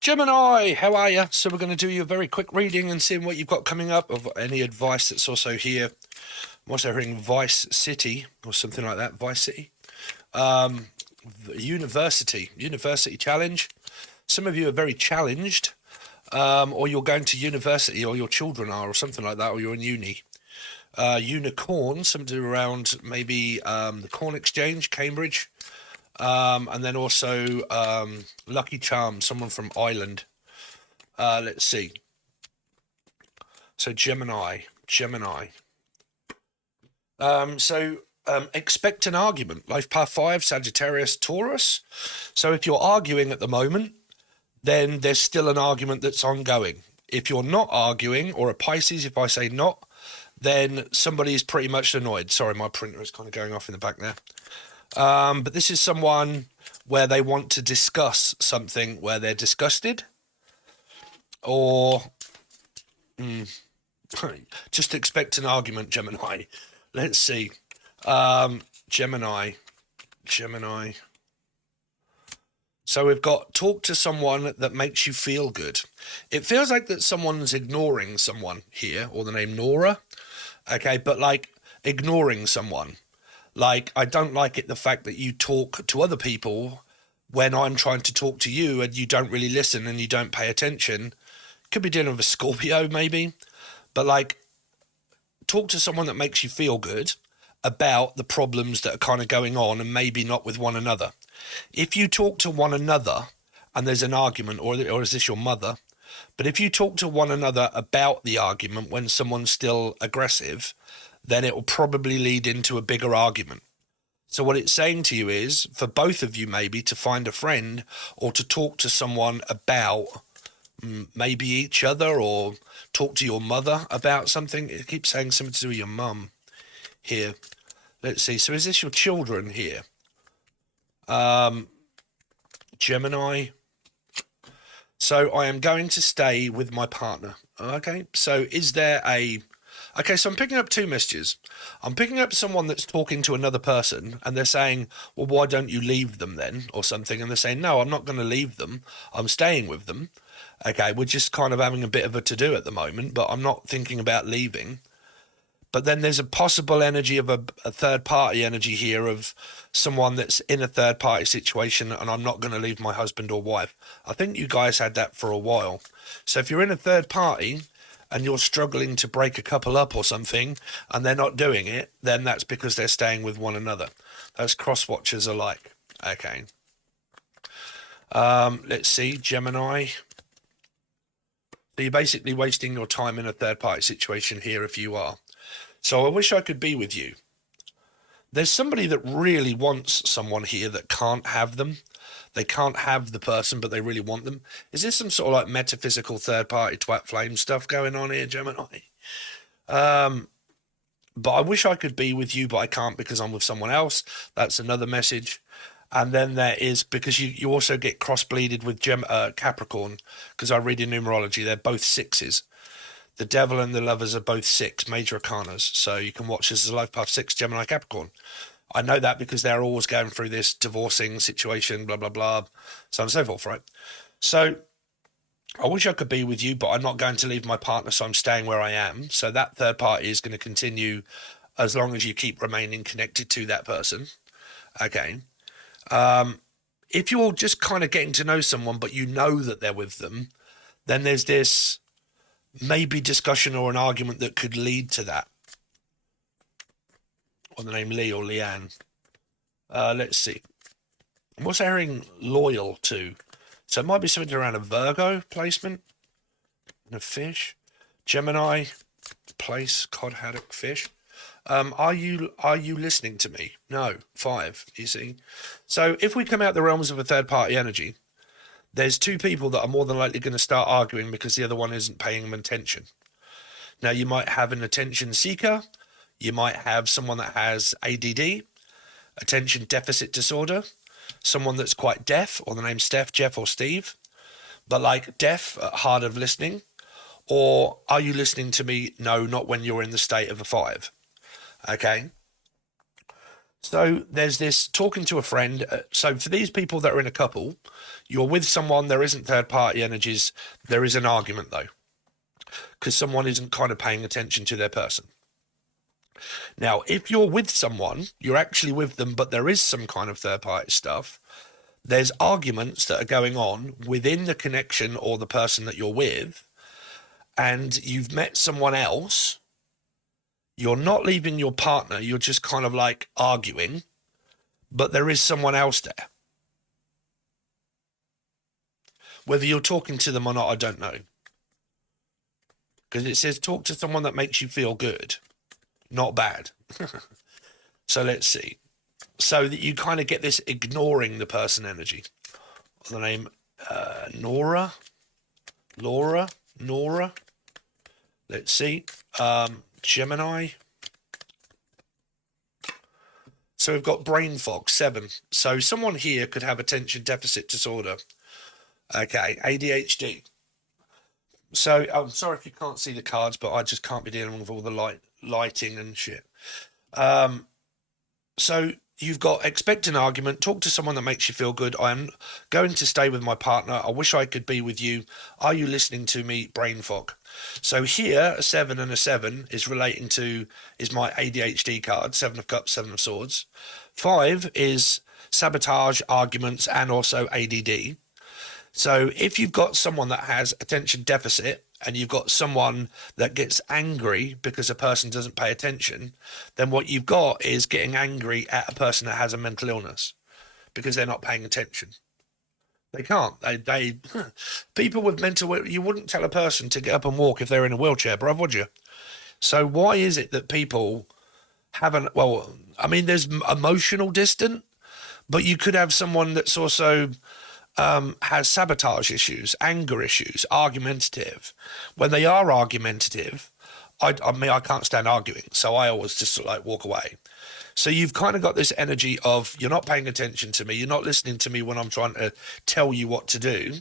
Gemini, how are you? So we're going to do you a very quick reading and seeing what you've got coming up of any advice that's also here. I'm also hearing Vice City or something like that. Vice City. Um, University challenge. Some of you are very challenged, or you're going to university, or your children are, or something like that, or you're in uni. Unicorn, something around maybe the Corn Exchange, Cambridge. And then also Lucky Charm, someone from Ireland. Let's see. So Gemini. Expect an argument. Life Path 5, Sagittarius, Taurus. So if you're arguing at the moment, then there's still an argument that's ongoing. If you're not arguing, or a Pisces, if I say not, then somebody's pretty much annoyed. Sorry, my printer is kind of going off in the back there. But this is someone where they want to discuss something where they're disgusted, or just expect an argument, Gemini. Let's see. Gemini. So we've got talk to someone that makes you feel good. It feels like that someone's ignoring someone here, or the name Nora. Okay, but like ignoring someone. Like, I don't like it, the fact that you talk to other people when I'm trying to talk to you and you don't really listen and you don't pay attention. Could be dealing with a Scorpio maybe, but like, talk to someone that makes you feel good about the problems that are kind of going on, and maybe not with one another. If you talk to one another and there's an argument, or is this your mother? But if you talk to one another about the argument when someone's still aggressive, then it will probably lead into a bigger argument. So what it's saying to you is, for both of you maybe, to find a friend or to talk to someone about maybe each other, or talk to your mother about something. It keeps saying something to do with your mum here. Let's see. So is this your children here? Gemini. So I am going to stay with my partner. Okay. So is there a... Okay, so I'm picking up two messages. I'm picking up someone that's talking to another person and they're saying, well, why don't you leave them then, or something? And they're saying, no, I'm not going to leave them. I'm staying with them. Okay, we're just kind of having a bit of a to-do at the moment, but I'm not thinking about leaving. But then there's a possible energy of a third-party energy here, of someone that's in a third-party situation, and I'm not going to leave my husband or wife. I think you guys had that for a while. So if you're in a third party and you're struggling to break a couple up or something, and they're not doing it, then that's because they're staying with one another. Those cross-watchers are like, okay. Let's see, Gemini. So you're basically wasting your time in a third-party situation here if you are. So I wish I could be with you. There's somebody that really wants someone here that can't have them. They can't have the person, but they really want them. Is this some sort of like metaphysical third-party twat flame stuff going on here, Gemini? But I wish I could be with you, but I can't because I'm with someone else. That's another message. And then there is, because you also get cross-bleeded with Capricorn, because I read in numerology, they're both sixes. The devil and the lovers are both six, major arcanas. So you can watch this as a life path 6, Gemini, Capricorn. I know that because they're always going through this divorcing situation, blah, blah, blah, so on and so forth, right? So I wish I could be with you, but I'm not going to leave my partner, so I'm staying where I am. So that third party is going to continue as long as you keep remaining connected to that person. Okay. If you're just kind of getting to know someone, but you know that they're with them, then there's this maybe discussion or an argument that could lead to that. Or the name Lee or Leanne. Let's see. What's hearing loyal to? So it might be something around a Virgo placement. And a fish. Gemini place, cod haddock, fish. Are you listening to me? No. 5, you see. So if we come out the realms of a third party energy, there's two people that are more than likely going to start arguing because the other one isn't paying them attention. Now you might have an attention seeker. You might have someone that has ADD, attention deficit disorder, someone that's quite deaf, or the name Steph, Jeff, or Steve, but like deaf, hard of listening. Or are you listening to me? No, not when you're in the state of a 5. Okay. So there's this talking to a friend. So for these people that are in a couple, you're with someone, there isn't third party energies. There is an argument though, because someone isn't kind of paying attention to their person. Now, if you're with someone, you're actually with them, but there is some kind of third party stuff. There's arguments that are going on within the connection or the person that you're with, and you've met someone else. You're not leaving your partner, you're just kind of like arguing, but there is someone else there. Whether you're talking to them or not, I don't know. Because it says talk to someone that makes you feel good, not bad. So let's see. So that you kind of get this ignoring the person energy. The name Nora. Let's see. Gemini. So we've got brain fog, 7. So someone here could have attention deficit disorder. Okay, ADHD. So I'm sorry if you can't see the cards, but I just can't be dealing with all the lighting and shit. So you've got expect an argument, talk to someone that makes you feel good. I'm going to stay with my partner. I wish I could be with you. Are you listening to me? Brain fog. So here, a 7 and a 7 is relating to, is my ADHD card, 7 of Cups, 7 of Swords. 5 is sabotage, arguments, and also ADD. So if you've got someone that has attention deficit and you've got someone that gets angry because a person doesn't pay attention, then what you've got is getting angry at a person that has a mental illness because they're not paying attention. They can't. They people with mental, you wouldn't tell a person to get up and walk if they're in a wheelchair, bruv, would you? So why is it that people haven't, well, I mean, there's emotional distant, but you could have someone that's also has sabotage issues, anger issues, argumentative. When they are argumentative, I mean, I can't stand arguing, so I always just sort of like walk away. So you've kind of got this energy of you're not paying attention to me, you're not listening to me when I'm trying to tell you what to do.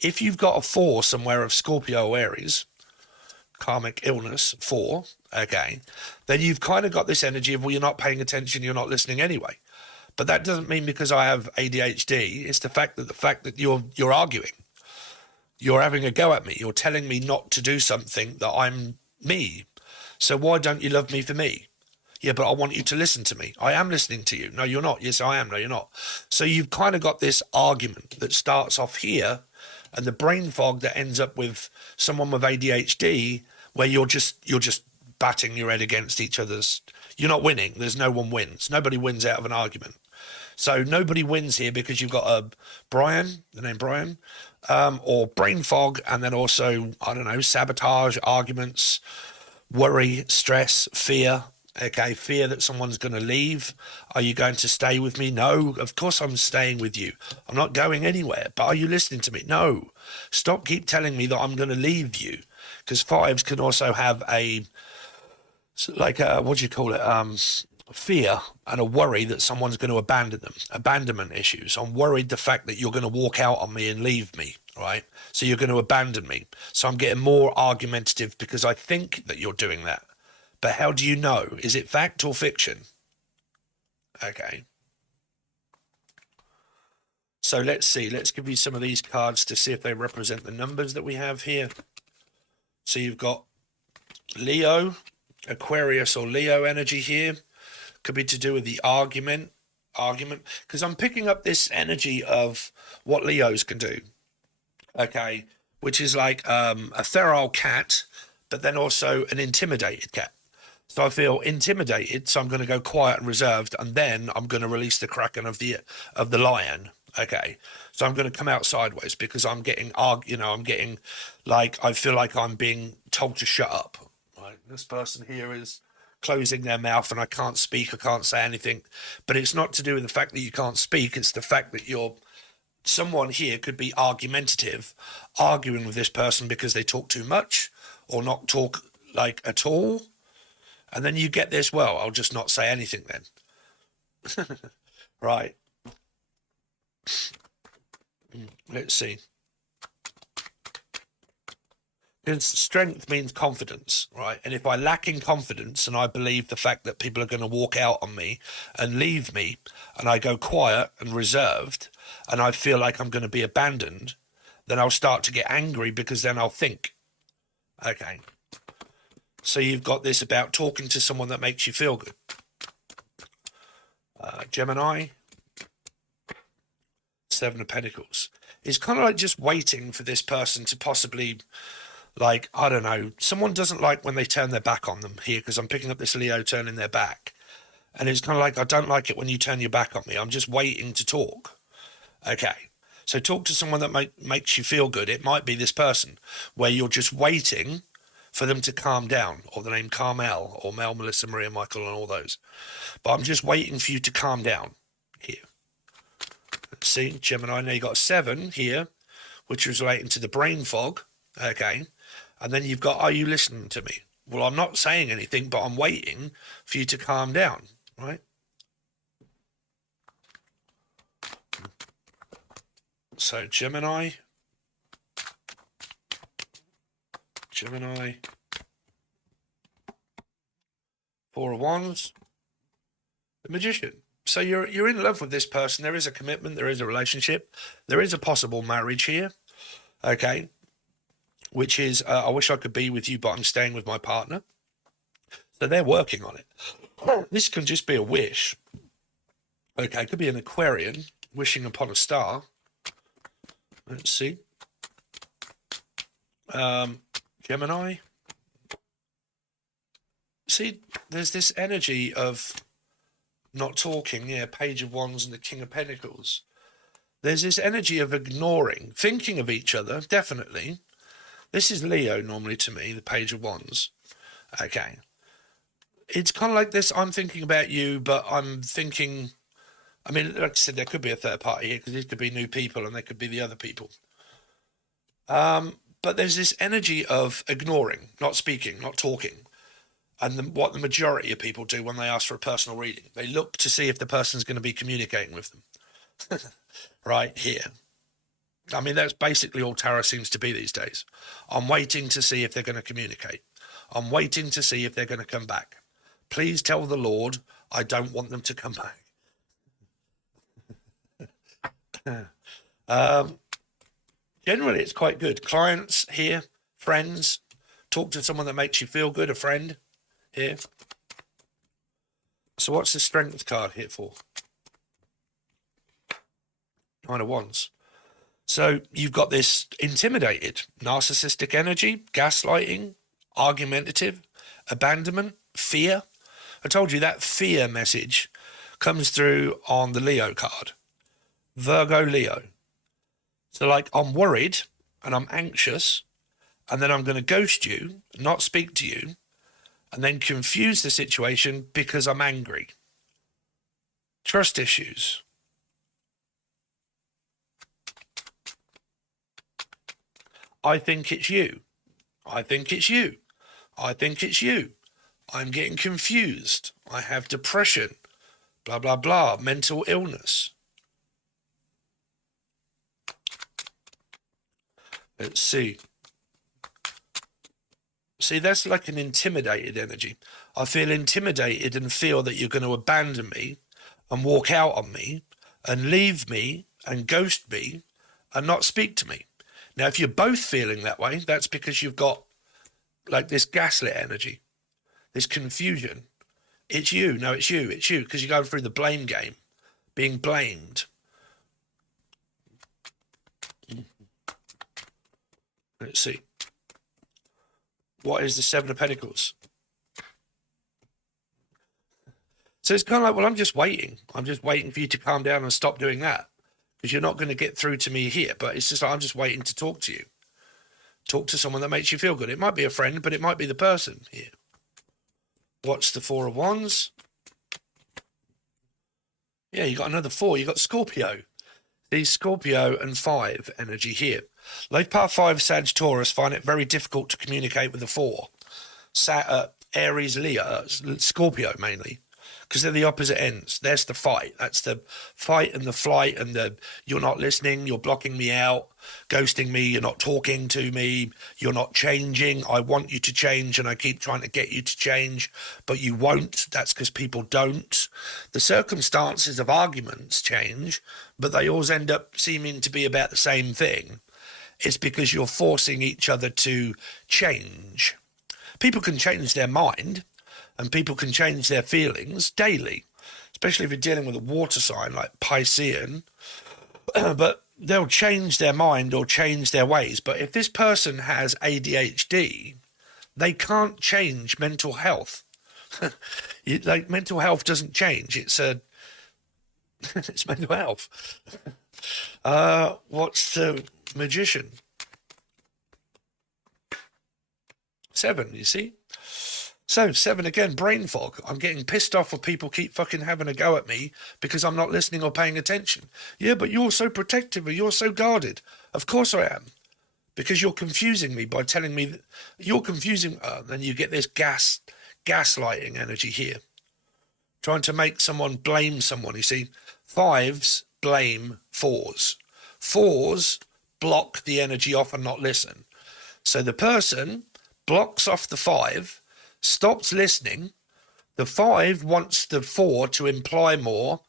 If you've got a 4 somewhere of Scorpio or Aries, karmic illness 4, okay, then you've kind of got this energy of, well, you're not paying attention, you're not listening anyway. But that doesn't mean because I have ADHD. It's the fact that you're arguing, you're having a go at me, you're telling me not to do something that I'm me. So why don't you love me for me? Yeah, but I want you to listen to me. I am listening to you. No, you're not. Yes, I am. No, you're not. So you've kind of got this argument that starts off here, and the brain fog that ends up with someone with ADHD, where you're just batting your head against each other's. You're not winning. There's no one wins. Nobody wins out of an argument. So nobody wins here because you've got the name Brian, or brain fog, and then also, I don't know, sabotage, arguments, worry, stress, fear. Okay, fear that someone's going to leave. Are you going to stay with me? No, of course I'm staying with you. I'm not going anywhere, but are you listening to me? No. Keep telling me that I'm going to leave you, because 5s can also have what do you call it? Fear and a worry that someone's going to abandon them, abandonment issues. I'm worried the fact that you're going to walk out on me and leave me, right? So you're going to abandon me. So I'm getting more argumentative because I think that you're doing that. But how do you know? Is it fact or fiction? Okay. So let's see. Let's give you some of these cards to see if they represent the numbers that we have here. So you've got Leo, Aquarius or Leo energy here. Could be to do with the argument, because I'm picking up this energy of what Leos can do, okay, which is like a feral cat, but then also an intimidated cat. So I feel intimidated, so I'm going to go quiet and reserved, and then I'm going to release the kraken of the lion. Okay, so I'm going to come out sideways because I'm getting, I'm getting like, I feel like I'm being told to shut up. Right, this person here is closing their mouth and I can't speak, I can't say anything. But it's not to do with the fact that you can't speak, it's the fact that someone here could be argumentative, arguing with this person because they talk too much or not talk like at all. And then you get this, well, I'll just not say anything then. Right. Let's see. Because strength means confidence, right? And if I lack in confidence and I believe the fact that people are going to walk out on me and leave me, and I go quiet and reserved, and I feel like I'm going to be abandoned, then I'll start to get angry, because then I'll think, okay, so you've got this about talking to someone that makes you feel good. Gemini, Seven of Pentacles. It's kind of like just waiting for this person to possibly, like, I don't know, someone doesn't like when they turn their back on them here, because I'm picking up this Leo turning their back. And it's kind of like, I don't like it when you turn your back on me. I'm just waiting to talk. Okay. So talk to someone that makes you feel good. It might be this person where you're just waiting for them to calm down, or the name Carmel, or Mel, Melissa, Maria, Michael, and all those. But I'm just waiting for you to calm down here. Let's see, Gemini, now you got 7 here, which is relating to the brain fog. Okay. And then you've got, are you listening to me? Well, I'm not saying anything, but I'm waiting for you to calm down, right? So Gemini, 4 of Wands, the Magician. So you're in love with this person. There is a commitment. There is a relationship. There is a possible marriage here. Okay. Which is, I wish I could be with you, but I'm staying with my partner. So they're working on it. This can just be a wish. Okay. It could be an Aquarian wishing upon a star. Let's see. Gemini. See, there's this energy of not talking. Yeah, Page of Wands and the King of Pentacles. There's this energy of ignoring, thinking of each other, definitely. This is Leo normally to me, the Page of Wands. Okay. It's kind of like this, I'm thinking about you, but I'm thinking, I mean, like I said, there could be a third party here, because these could be new people and they could be the other people. But there's this energy of ignoring, not speaking, not talking. And what the majority of people do when they ask for a personal reading, they look to see if the person's going to be communicating with them. Right here. I mean, that's basically all tarot seems to be these days. I'm waiting to see if they're going to communicate. I'm waiting to see if they're going to come back. Please tell the Lord I don't want them to come back. Generally, it's quite good. Clients here, friends, talk to someone that makes you feel good, a friend here. So what's the Strength card here for? 9 of Wands. So you've got this intimidated, narcissistic energy, gaslighting, argumentative, abandonment, fear. I told you that fear message comes through on the Leo card. Virgo, Leo. So like, I'm worried and I'm anxious, and then I'm going to ghost you, not speak to you, and then confuse the situation because I'm angry. Trust issues. I think it's you. I think it's you. I think it's you. I'm getting confused. I have depression. Blah, blah, blah. Mental illness. Let's see. See, that's like an intimidated energy. I feel intimidated and feel that you're going to abandon me and walk out on me and leave me and ghost me and not speak to me. Now, if you're both feeling that way, that's because you've got like this gaslit energy, this confusion. It's you. No, it's you. It's you, because you're going through the blame game, being blamed. Let's see. What is the Seven of Pentacles? So it's kind of like, well, I'm just waiting. I'm just waiting for you to calm down and stop doing that, because you're not going to get through to me here. But it's just like, I'm just waiting to talk to you. Talk to someone that makes you feel good. It might be a friend, but it might be the person here. What's the Four of Wands? Yeah, you got another 4. You got Scorpio. The Scorpio and 5 energy here. Life Path 5 Sagittarius find it very difficult to communicate with the 4. Aries, Leo, Scorpio mainly, because they're the opposite ends. There's the fight. That's the fight and the flight and the you're not listening, you're blocking me out, ghosting me, you're not talking to me, you're not changing. I want you to change and I keep trying to get you to change, but you won't. That's because people don't. The circumstances of arguments change, but they always end up seeming to be about the same thing. It's because you're forcing each other to change. People can change their mind and people can change their feelings daily, especially if you're dealing with a water sign like Piscean, but they'll change their mind or change their ways. But if this person has ADHD, they can't change mental health. Like mental health doesn't change. It's mental health. What's the Magician? 7, you see? So 7 again, brain fog. I'm getting pissed off when people keep fucking having a go at me because I'm not listening or paying attention. Yeah, but you're so protective or you're so guarded. Of course I am. Because you're confusing me by telling me that you're confusing. Then you get this gaslighting energy here. Trying to make someone blame someone. You see, 5s blame 4s. 4s block the energy off and not listen. So the person blocks off the 5, stops listening. The 5 wants the 4 to imply more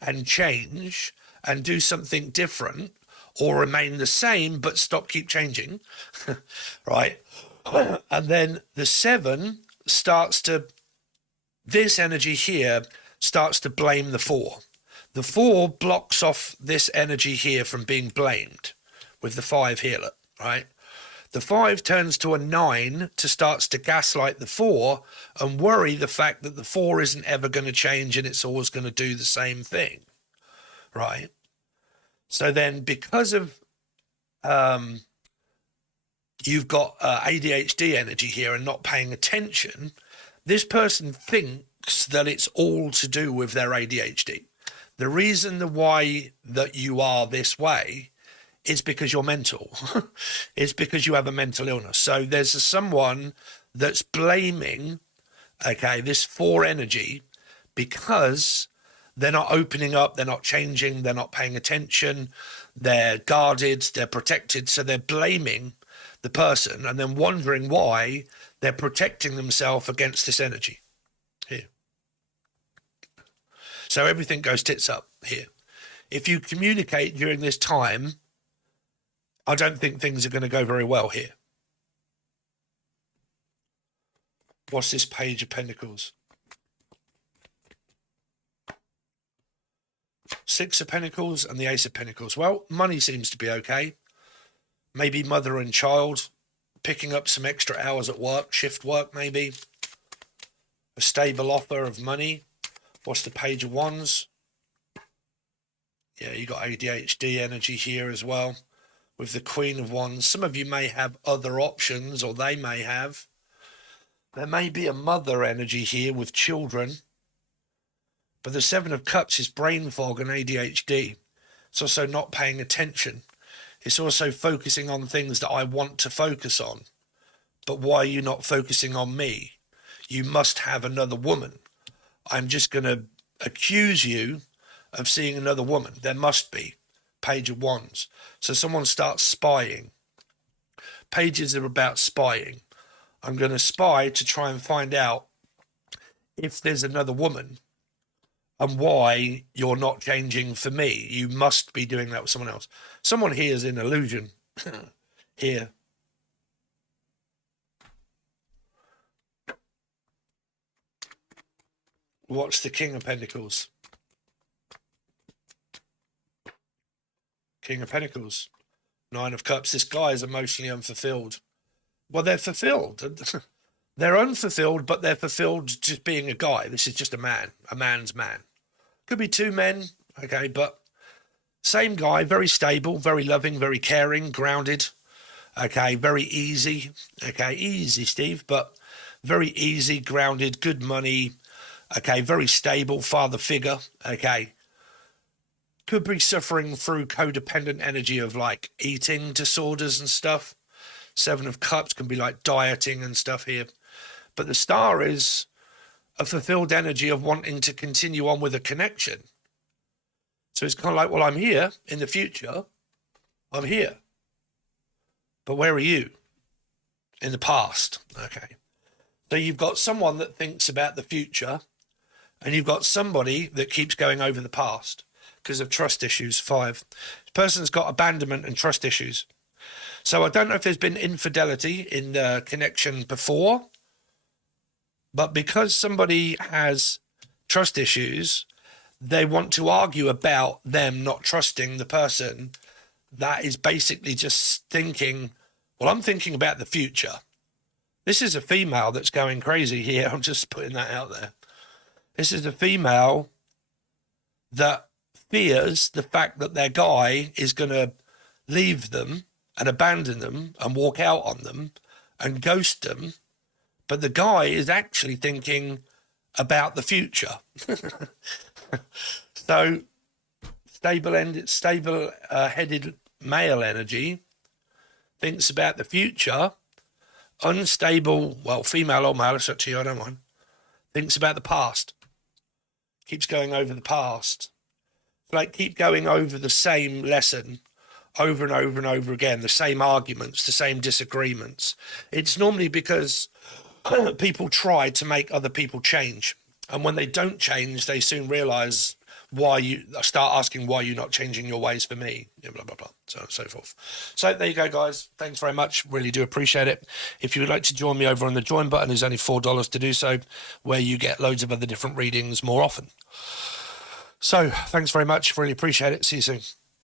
and change and do something different or remain the same but keep changing, right? And then the 7 this energy here starts to blame the 4. The 4 blocks off this energy here from being blamed with the 5 here, right? The 5 turns to a 9 starts to gaslight the 4 and worry the fact that the 4 isn't ever going to change and it's always going to do the same thing, right? So then because of you've got ADHD energy here and not paying attention, this person thinks that it's all to do with their ADHD. The reason why that you are this way is because you're mental. It's because you have a mental illness. So there's someone that's blaming, okay, this 4 energy because they're not opening up, they're not changing, they're not paying attention, they're guarded, they're protected. So they're blaming the person and then wondering why they're protecting themselves against this energy here. So everything goes tits up here. If you communicate during this time, I don't think things are going to go very well here. What's this Page of Pentacles? 6 of Pentacles and the Ace of Pentacles. Well, money seems to be okay. Maybe mother and child picking up some extra hours at work, shift work maybe. A stable offer of money. What's the Page of Wands? Yeah, you got ADHD energy here as well with the Queen of Wands. Some of you may have other options, or they may have. There may be a mother energy here with children. But the 7 of Cups is brain fog and ADHD. It's also not paying attention. It's also focusing on things that I want to focus on. But why are you not focusing on me? You must have another woman. I'm just going to accuse you of seeing another woman. There must be. Page of Wands. So someone starts spying. Pages are about spying. I'm going to spy to try and find out if there's another woman and why you're not changing for me. You must be doing that with someone else. Someone here is in illusion. Here. What's the King of Pentacles? King of Pentacles. 9 of Cups. This guy is emotionally unfulfilled. Well, they're fulfilled. They're unfulfilled, but they're fulfilled just being a guy. This is just a man. A man's man. Could be 2 men, okay, but same guy, very stable, very loving, very caring, grounded, okay, very easy, okay, easy, Steve, but very easy, grounded, good money, okay, very stable, father figure, okay. Could be suffering through codependent energy of like eating disorders and stuff. 7 of Cups can be like dieting and stuff here. But the Star is a fulfilled energy of wanting to continue on with a connection. So it's kind of like, well, I'm here in the future. I'm here. But where are you? In the past. Okay. So you've got someone that thinks about the future, and you've got somebody that keeps going over the past because of trust issues. 5. This person's got abandonment and trust issues. So I don't know if there's been infidelity in the connection before, but because somebody has trust issues, they want to argue about them not trusting the person that is basically just thinking, well, I'm thinking about the future. This is a female that's going crazy here. I'm just putting that out there. This is a female that fears the fact that their guy is going to leave them and abandon them and walk out on them and ghost them. But the guy is actually thinking about the future. So stable-headed male energy thinks about the future. Unstable, well, female or male, it's up to you, I don't mind, thinks about the past. Keeps going over the past. Like, keep going over the same lesson over and over and over again, the same arguments, the same disagreements. It's normally because people try to make other people change. And when they don't change, they soon realize why you start asking why you're not changing your ways for me, blah, blah, blah, so on and so forth. So there you go, guys. Thanks very much. Really do appreciate it. If you would like to join me over on the join button, there's only $4 to do so, where you get loads of other different readings more often. So thanks very much. Really appreciate it. See you soon.